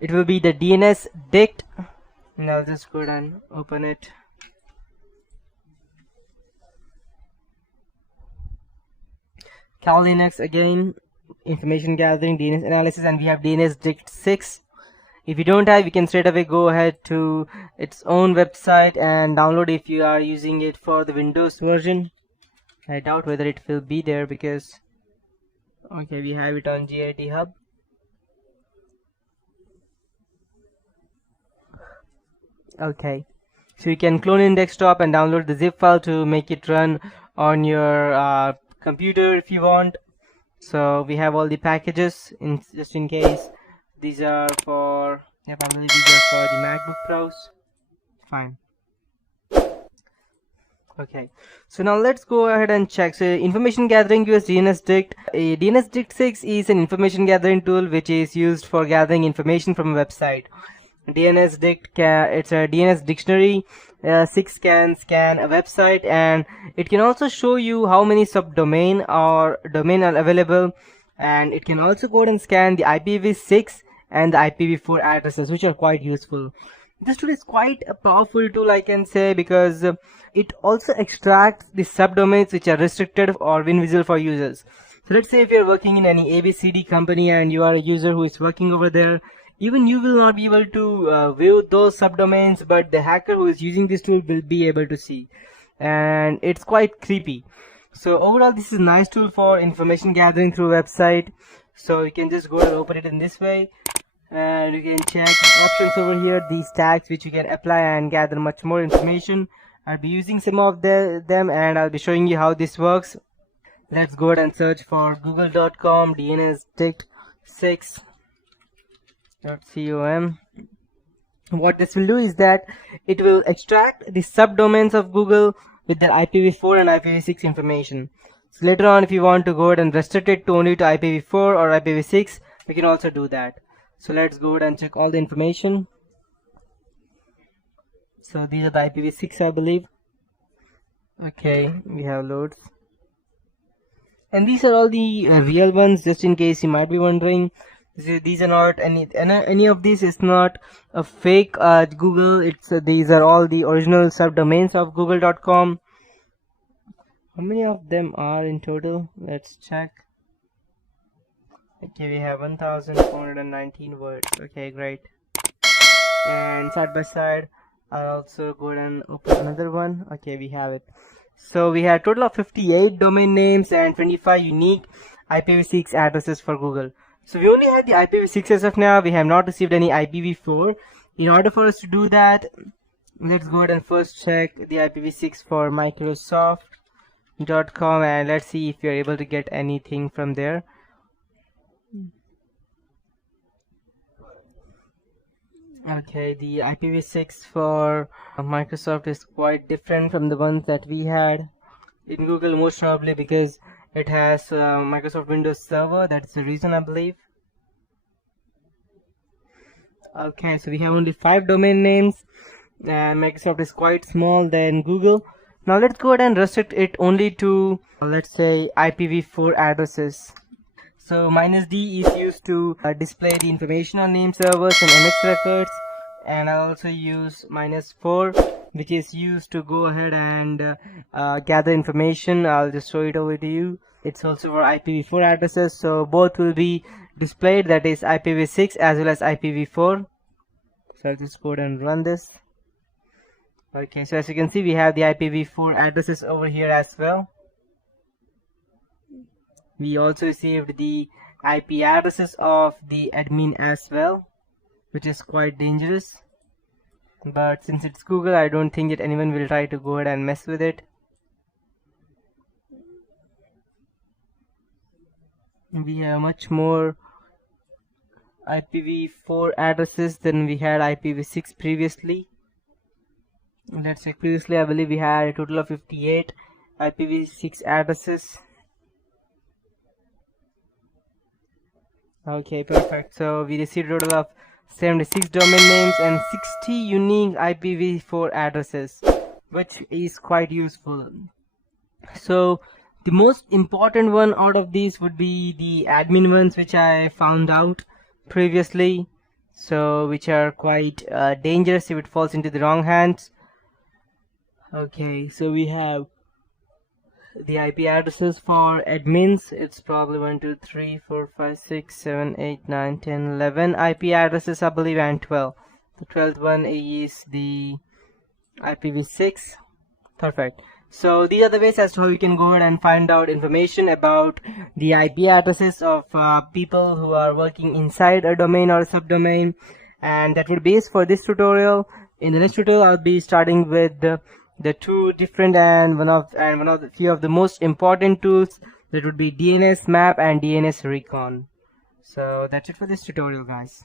it will be the DNS dict, and I'll just go ahead and open it. Cal Linux again, information gathering, DNS analysis, and we have DNS dict 6. If you don't have, you can straight away go ahead to its own website and download if you are using it for the Windows version. I doubt whether it will be there because okay, we have it on GIT Hub. Okay, so you can clone in desktop and download the zip file to make it run on your computer if you want. So we have all the packages just in case. These are for, yep, I believe these are for the MacBook Pros. Fine. Okay, so now let's go ahead and check. So information gathering use DNS dict. A DNS dict 6 is an information gathering tool which is used for gathering information from a website. DNS dict it's a DNS dictionary. 6 can scan a website, and it can also show you how many subdomain or domain are available, and it can also go ahead and scan the IPv6 and the IPv4 addresses, which are quite useful. This tool is quite a powerful tool, I can say, because it also extracts the subdomains which are restricted or invisible for users. So let's say if you're working in any ABCD company and you are a user who is working over there, even you will not be able to view those subdomains, but the hacker who is using this tool will be able to see, and it's quite creepy. So overall, this is a nice tool for information gathering through website. So you can just go and open it in this way, and you can check options over here, these tags which you can apply and gather much more information. I'll be using some of them, and I'll be showing you how this works. Let's go ahead and search for google.com DNS dict 6.com. What this will do is that it will extract the subdomains of Google with their IPv4 and IPv6 information. So later on, if you want to go ahead and restrict it to only to IPv4 or IPv6, we can also do that. So let's go ahead and check all the information. So these are the IPv6, I believe. Okay, we have loads, and these are all the real ones, just in case you might be wondering. These are not any of these is not a fake Google. It's these are all the original subdomains of google.com. How many of them are in total? Let's check. Okay, we have 1419 words. Okay, great. And side by side, I'll also go ahead and open another one. Okay, we have it. So we have a total of 58 domain names and 25 unique IPv6 addresses for Google. So we only had the IPv6 as of now. We have not received any IPv4. In order for us to do that, let's go ahead and first check the IPv6 for Microsoft.com, and let's see if you're able to get anything from there. Okay, the IPv6 for Microsoft is quite different from the ones that we had in Google, most probably because it has Microsoft Windows Server. That's the reason, I believe. Okay, so we have only 5 domain names, and Microsoft is quite small than Google. Now let's go ahead and restrict it only to, let's say, IPv4 addresses. So -D is used to display the information on name servers and MX records, and I also use -4, which is used to go ahead and gather information. I'll just show it over to you. It's also for IPv4 addresses, so both will be displayed, that is IPv6 as well as IPv4. So I'll just go ahead and run this. Okay, so as you can see, we have the IPv4 addresses over here as well. We also received the IP addresses of the admin as well, which is quite dangerous. But since it's Google, I don't think that anyone will try to go ahead and mess with it. We have much more IPv4 addresses than we had IPv6 previously. Let's check. Previously, I believe we had a total of 58 IPv6 addresses. Okay, perfect. So we received a total of 76 domain names and 60 unique IPv4 addresses, which is quite useful. So the most important one out of these would be the admin ones, which I found out previously. so which are quite dangerous if it falls into the wrong hands. Okay, so we have the IP addresses for admins. It's probably 1 2 3 4 5 6 7 8 9 10 11 IP addresses, I believe, and 12. The 12th one is the IPv6. Perfect. So these are the ways as to how you can go ahead and find out information about the IP addresses of people who are working inside a domain or a subdomain, and that would be it for this tutorial. In the next tutorial, I'll be starting with the two different and one of the few of the most important tools, that would be DNS map and DNS recon. So that's it for this tutorial, guys.